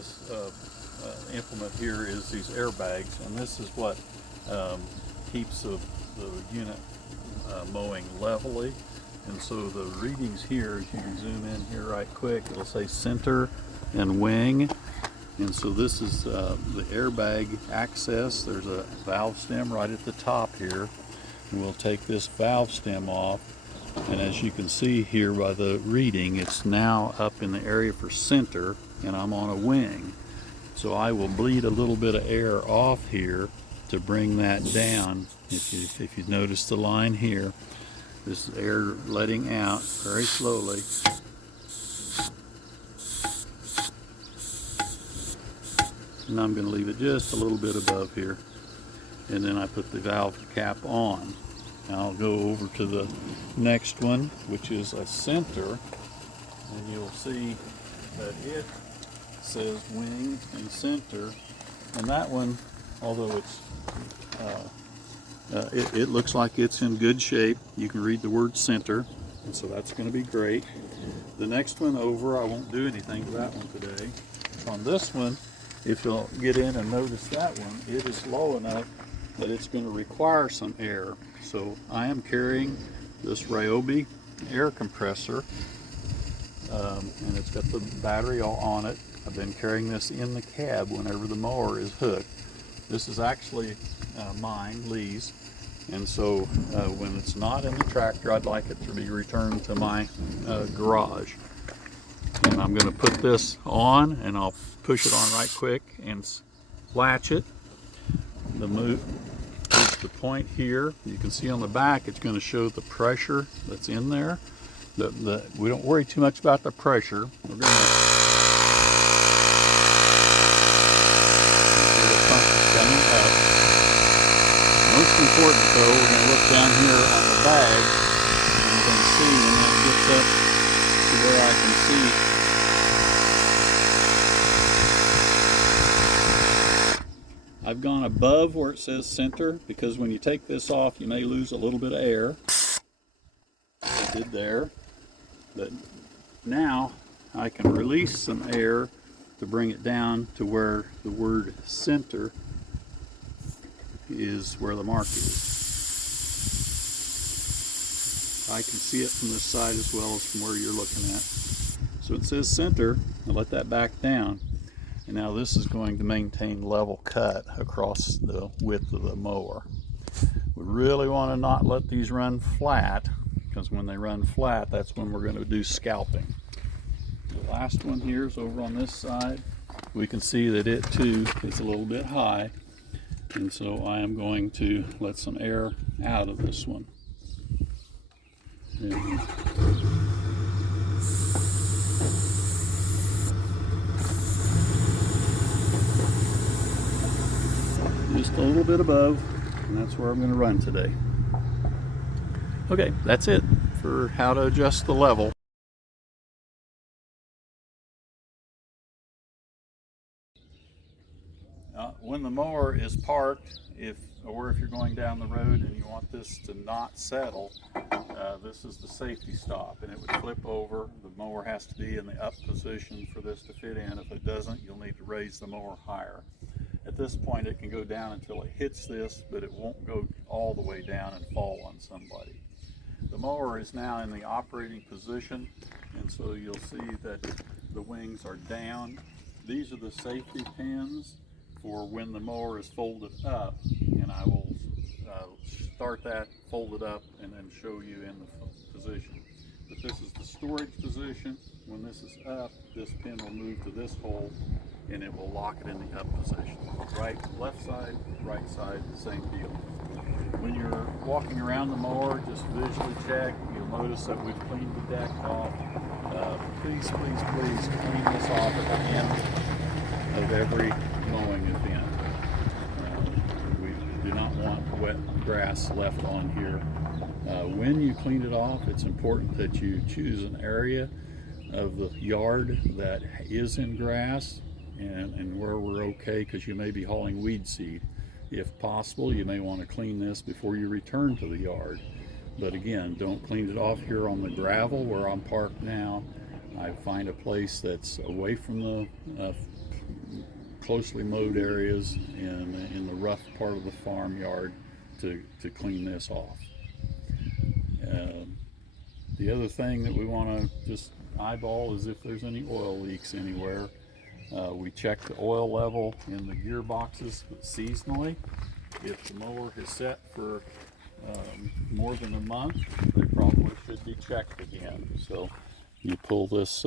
this implement here is these airbags, and this is what keeps the unit mowing levelly. And so the readings here, as you can zoom in here right quick, it'll say center and wing. And so this is the airbag access. There's a valve stem right at the top here. And we'll take this valve stem off. And as you can see here by the reading, it's now up in the area for center, and I'm on a wing. So I will bleed a little bit of air off here to bring that down. If you notice the line here, this is air letting out very slowly. And I'm going to leave it just a little bit above here. And then I put the valve cap on. Now I'll go over to the next one, which is a center. And you'll see that it says wing and center. And that one, although it's it looks like it's in good shape. You can read the word center, and so that's going to be great. The next one over, I won't do anything to that one today. On this one, if you'll get in and notice that one, it is low enough that it's going to require some air. So I am carrying this Ryobi air compressor, and it's got the battery all on it. I've been carrying this in the cab whenever the mower is hooked. This is actually mine, Lee's, and so when it's not in the tractor, I'd like it to be returned to my garage. And I'm going to put this on, and I'll push it on right quick and latch it. The point here, you can see on the back, it's going to show the pressure that's in there. We don't worry too much about the pressure. We're going to most important though, we're going to look down here on the bag, and we're going to see when that gets up to where I can see. I've gone above where it says center, because when you take this off you may lose a little bit of air. I did there. But now I can release some air to bring it down to where the word center is, where the mark is. I can see it from this side as well as from where you're looking at. So it says center. I'll let that back down. And now this is going to maintain level cut across the width of the mower. We really want to not let these run flat, because when they run flat, that's when we're going to do scalping. The last one here is over on this side. We can see that it too is a little bit high. And so I am going to let some air out of this one. And just a little bit above, and that's where I'm going to run today. Okay, that's it for how to adjust the level. When the mower is parked, if you're going down the road and you want this to not settle, this is the safety stop, and it would flip over. The mower has to be in the up position for this to fit in. If it doesn't, you'll need to raise the mower higher. At this point, it can go down until it hits this, but it won't go all the way down and fall on somebody. The mower is now in the operating position, and so you'll see that the wings are down. These are the safety pins for when the mower is folded up, and I will start that folded up and then show you in the position. But this is the storage position. When this is up, this pin will move to this hole, and it will lock it in the up position. Right, left side, right side, same deal. When you're walking around the mower, just visually check. You'll notice that we've cleaned the deck off. Please clean this off at the end of every mowing event. We do not want wet grass left on here. When you clean it off, it's important that you choose an area of the yard that is in grass and where we're okay, because you may be hauling weed seed. If possible, you may want to clean this before you return to the yard. But again, don't clean it off here on the gravel where I'm parked now. I find a place that's away from the closely mowed areas and in the rough part of the farmyard to clean this off. The other thing that we want to just eyeball is if there's any oil leaks anywhere. We check the oil level in the gearboxes seasonally. If the mower is set for more than a month, they probably should be checked again. So you pull this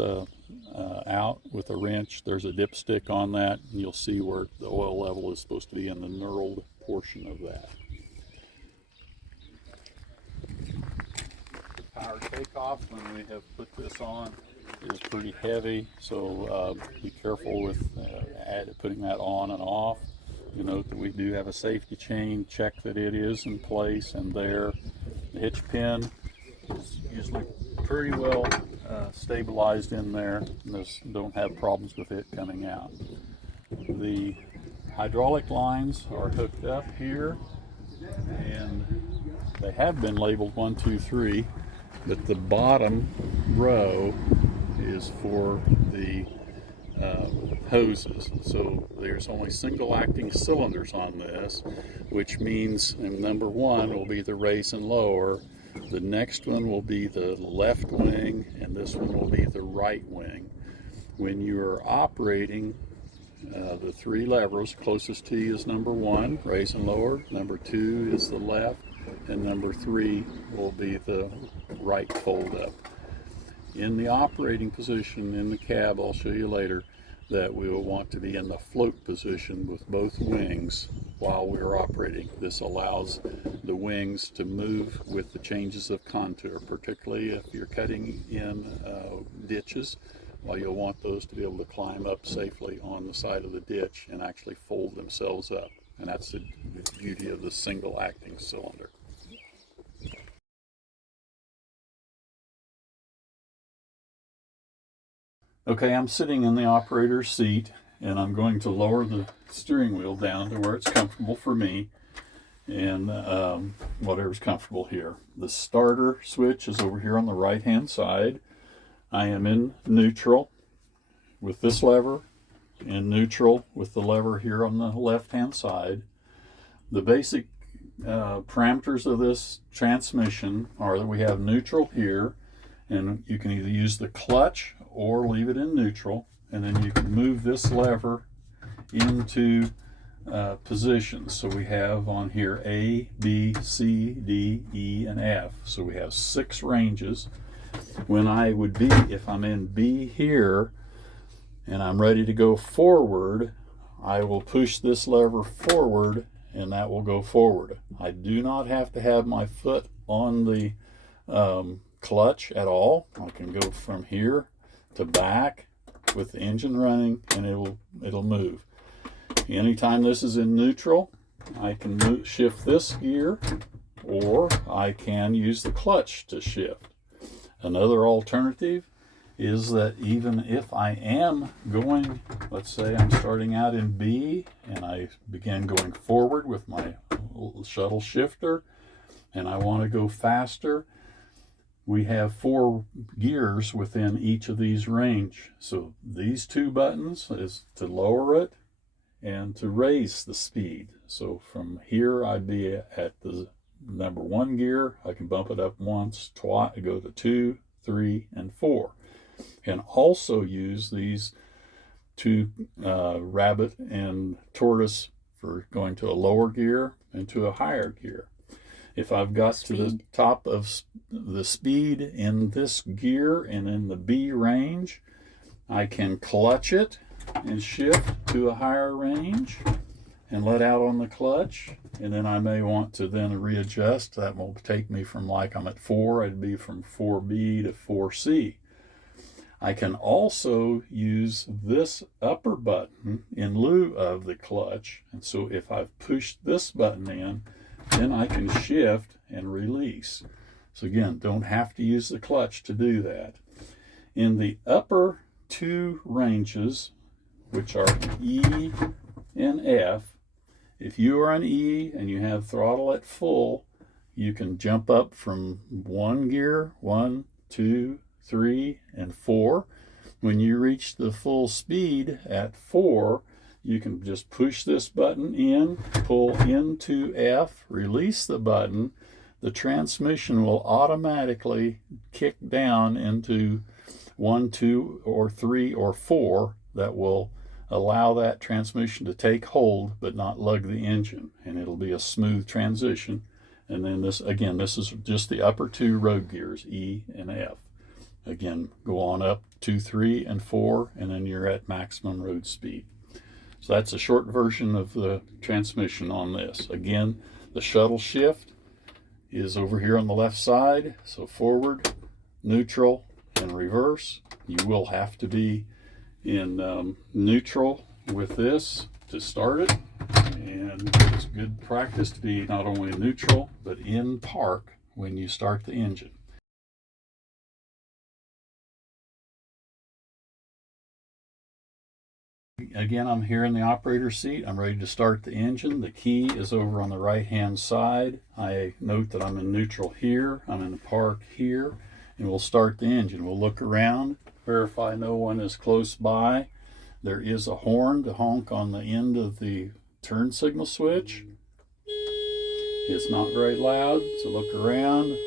out with a wrench. There's a dipstick on that, and you'll see where the oil level is supposed to be in the knurled portion of that. The power takeoff, when we have put this on, is pretty heavy, so be careful with putting that on and off. You note that we do have a safety chain. Check that it is in place and there. The hitch pin is usually pretty well stabilized in there. Don't have problems with it coming out. The hydraulic lines are hooked up here, and they have been labeled 1, 2, 3, but the bottom row is for the hoses. So there's only single acting cylinders on this, which means number 1 will be the raise and lower, the next one will be the left wing, and this one will be the right wing. When you are operating the 3 levers, closest to you is number 1, raise and lower, number 2 is the left, and number 3 will be the right fold up. In the operating position in the cab, I'll show you later that we will want to be in the float position with both wings while we're operating. This allows the wings to move with the changes of contour, particularly if you're cutting in ditches. Well, you'll want those to be able to climb up safely on the side of the ditch and actually fold themselves up. And that's the beauty of the single acting cylinder. Okay, I'm sitting in the operator's seat, and I'm going to lower the steering wheel down to where it's comfortable for me, and whatever's comfortable here. The starter switch is over here on the right hand side. I am in neutral with this lever, in neutral with the lever here on the left hand side. The basic parameters of this transmission are that we have neutral here, and you can either use the clutch or leave it in neutral, and then you can move this lever into positions. So we have on here A, B, C, D, E, and F. So we have 6 ranges. When I would be, if I'm in B here and I'm ready to go forward, I will push this lever forward and that will go forward. I do not have to have my foot on the clutch at all. I can go from here to back with the engine running, and it'll move. Anytime this is in neutral, I can shift this gear, or I can use the clutch to shift. Another alternative is that even if I am going, let's say I'm starting out in B and I begin going forward with my shuttle shifter and I want to go faster, we have 4 gears within each of these range. So these 2 buttons is to lower it and to raise the speed. So from here I'd be at the number 1 gear. I can bump it up once, twice, go to 2, 3, and 4. And also use these 2 rabbit and tortoise for going to a lower gear and to a higher gear. If I've got to the top of the speed in this gear and in the B range, I can clutch it and shift to a higher range and let out on the clutch. And then I may want to then readjust. That will take me from, like I'm at 4, I'd be from 4B to 4C. I can also use this upper button in lieu of the clutch. And so if I've pushed this button in, then I can shift and release. So again, don't have to use the clutch to do that. In the upper 2 ranges, which are E and F, if you are an E and you have throttle at full, you can jump up from 1 gear, 1, 2, 3, and 4. When you reach the full speed at 4, you can just push this button in, pull into F, release the button. The transmission will automatically kick down into 1, 2, or 3, or 4. That will allow that transmission to take hold but not lug the engine, and it'll be a smooth transition. And then this, again, this is just the upper 2 road gears, E and F. Again, go on up 2, 3, and 4, and then you're at maximum road speed. So that's a short version of the transmission on this. Again, the shuttle shift is over here on the left side. So forward, neutral, and reverse. You will have to be in neutral with this to start it. And it's good practice to be not only in neutral, but in park when you start the engine. Again, I'm here in the operator's seat. I'm ready to start the engine. The key is over on the right-hand side. I note that I'm in neutral here. I'm in the park here. And we'll start the engine. We'll look around, verify no one is close by. There is a horn to honk on the end of the turn signal switch. It's not very loud, so look around,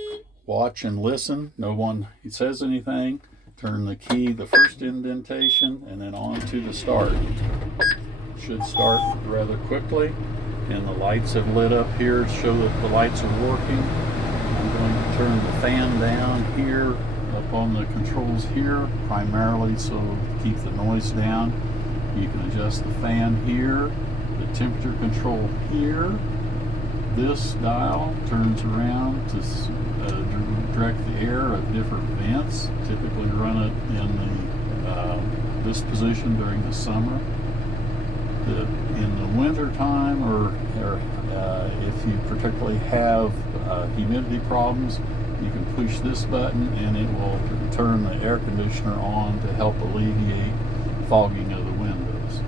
watch and listen. No one says anything. Turn the key, the first indentation, and then on to the start. Should start rather quickly, and the lights have lit up here to show that the lights are working. I'm going to turn the fan down here, up on the controls here, primarily so to keep the noise down. You can adjust the fan here, the temperature control here. This dial turns around to direct the air of different vents. Typically run it in this position during the summer. In the winter time, or if you particularly have humidity problems, you can push this button and it will turn the air conditioner on to help alleviate fogging of the windows.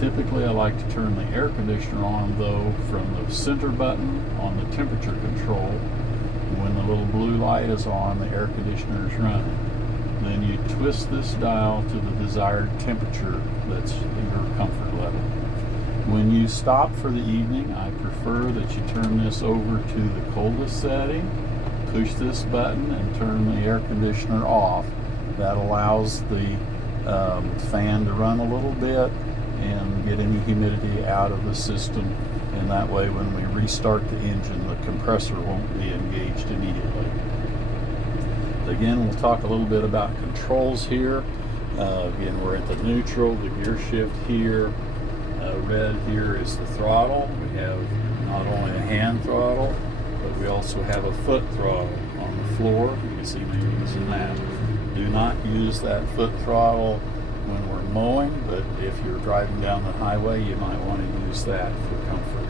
Typically I like to turn the air conditioner on though from the center button on the temperature control. When the little blue light is on, the air conditioner is running. Then you twist this dial to the desired temperature that's your comfort level. When you stop for the evening, I prefer that you turn this over to the coldest setting, push this button and turn the air conditioner off. That allows the fan to run a little bit and get any humidity out of the system, and that way when we restart the engine, the compressor won't be engaged immediately. Again, we'll talk a little bit about controls here. Again, we're at the neutral, the gear shift here. Red here is the throttle. We have not only a hand throttle, but we also have a foot throttle on the floor. You can see me using that. Do not use that foot throttle when we're mowing, but if you're driving down the highway, you might want to use that for comfort.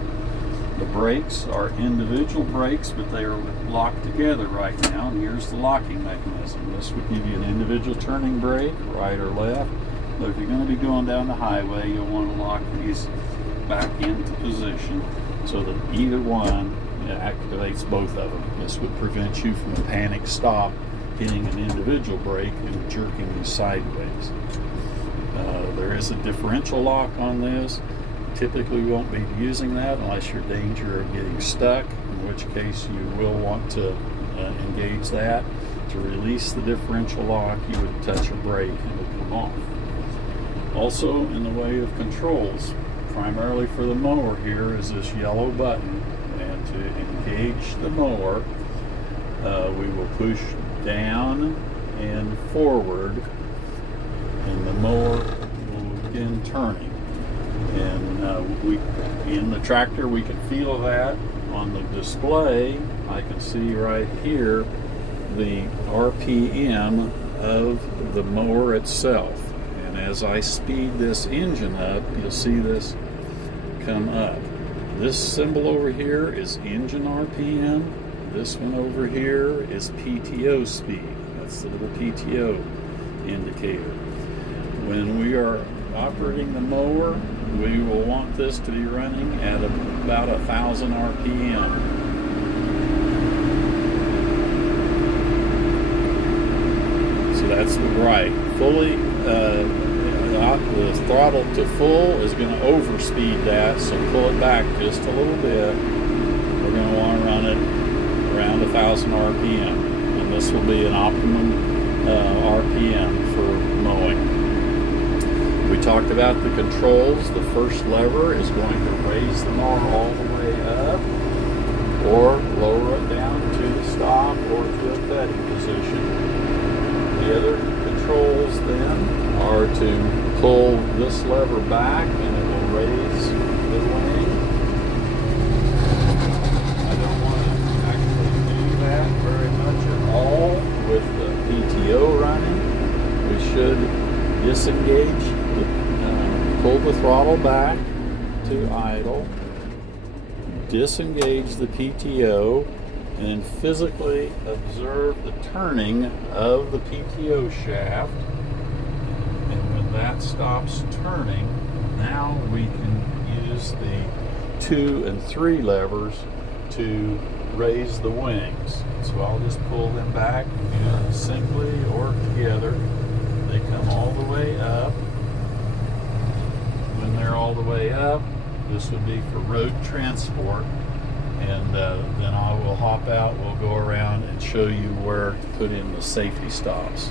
The brakes are individual brakes, but they are locked together right now, and here's the locking mechanism. This would give you an individual turning brake, right or left, but if you're going to be going down the highway, you'll want to lock these back into position so that either one activates both of them. This would prevent you from a panic stop hitting an individual brake and jerking you sideways. There is a differential lock on this. Typically we won't be using that unless you're in danger of getting stuck, in which case you will want to engage that. To release the differential lock, you would touch a brake and it would come off. Also, in the way of controls, primarily for the mower here is this yellow button, and to engage the mower, we will push down and forward, and the mower will begin turning. And in the tractor we can feel that. On the display I can see right here the RPM of the mower itself, and as I speed this engine up, you'll see this come up. This symbol over here is engine RPM. This one over here is PTO speed. That's the little PTO indicator. When we are operating the mower, we will want this to be running at about 1,000 RPM. So that's the right. Fully The throttle to full is going to overspeed that, so pull it back just a little bit. We're going to want to run it around 1,000 RPM, and this will be an optimum RPM for mowing. We talked about the controls. The first lever is going to raise the mower all the way up, or lower it down to the stop or to a cutting position. The other controls then are to pull this lever back and it will raise the wing. I don't want to actually do that very much at all with the PTO running. We should disengage, pull the throttle back to idle, disengage the PTO, and then physically observe the turning of the PTO shaft. And when that stops turning, now we can use the 2 and 3 levers to raise the wings. So I'll just pull them back either singly or together. They come all the way up. When they're all the way up, this would be for road transport. And then I will hop out, we'll go around and show you where to put in the safety stops.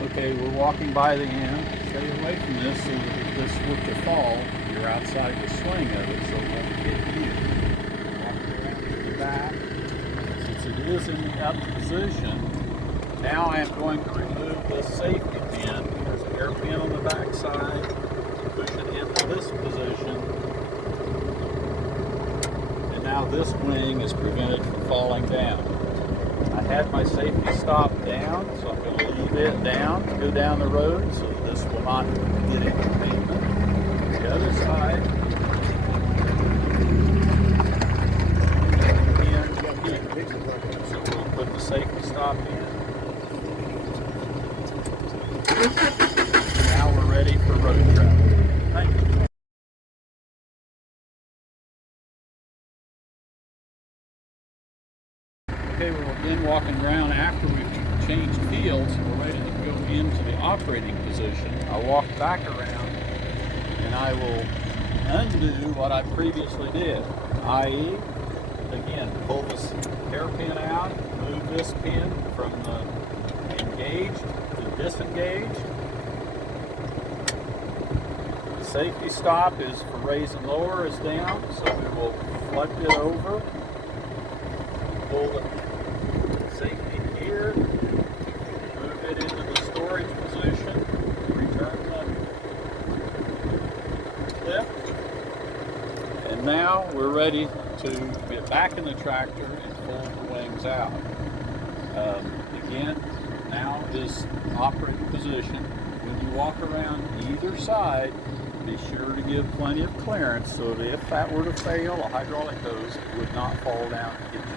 Okay, we're walking by the end. Stay away from this so that if this were to fall, you're outside the swing of it so it won't hit you. Walk around to the back. Since it is in the up position, now I am going to remove the safety pin. There's an air pin on the back side. Push it into this position. And now this wing is prevented from falling down. I had my safety stop down, so I'm going to leave it down to go down the road so this will not get into pavement. The other side. So we'll put the safety stop in. Now we're ready for road travel. Thank you. Okay, we're again walking around after we've changed fields and we're ready to go into the operating position. I'll walk back around and I will undo what I previously did, i.e., again, pull this hairpin out, move this pin from the engaged to disengaged. The safety stop is for raise and lower is down, so we will flex it over, pull the safety here, move it into the storage position, return the clip, and now we're ready to get back in the tractor and pull the wings out. Again, now is operating position. When you walk around either side, be sure to give plenty of clearance so that if that were to fail, a hydraulic hose would not fall down and hit you.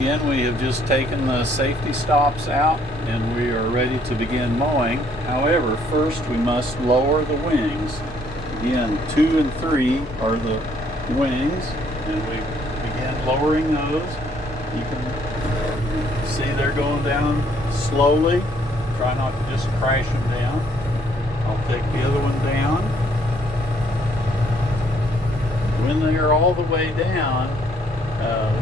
Again, we have just taken the safety stops out and we are ready to begin mowing. However, first we must lower the wings. Again, 2 and 3 are the wings, and we begin lowering those. You can see they're going down slowly. Try not to just crash them down. I'll take the other one down. When they are all the way down,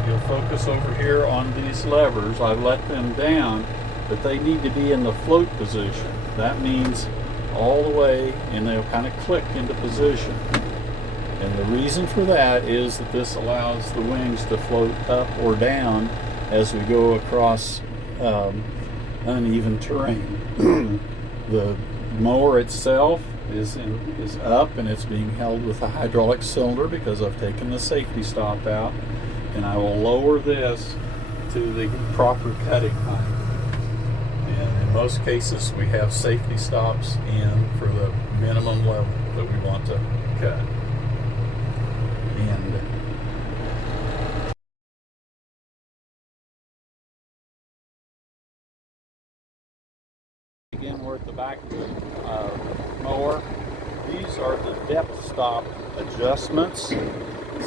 you'll focus over here on these levers. I let them down, but they need to be in the float position. That means all the way, and they'll kind of click into position. And the reason for that is that this allows the wings to float up or down as we go across uneven terrain. The mower itself is up and it's being held with a hydraulic cylinder because I've taken the safety stop out, and I will lower this to the proper cutting height. And in most cases we have safety stops in for the minimum level that we want to cut. And again, we're at the back of the mower. These are the depth stop adjustments.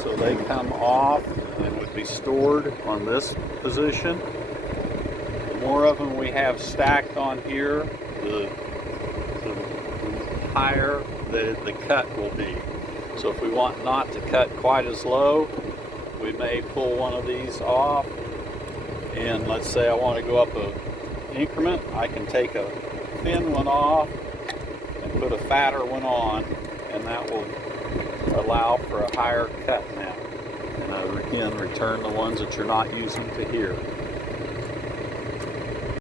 So they come off and would be stored on this position. The more of them we have stacked on here, the higher the cut will be. So if we want not to cut quite as low, we may pull one of these off. And let's say I want to go up an increment, I can take a thin one off and put a fatter one on, and that will allow for a higher cut now. And again, return the ones that you're not using to here.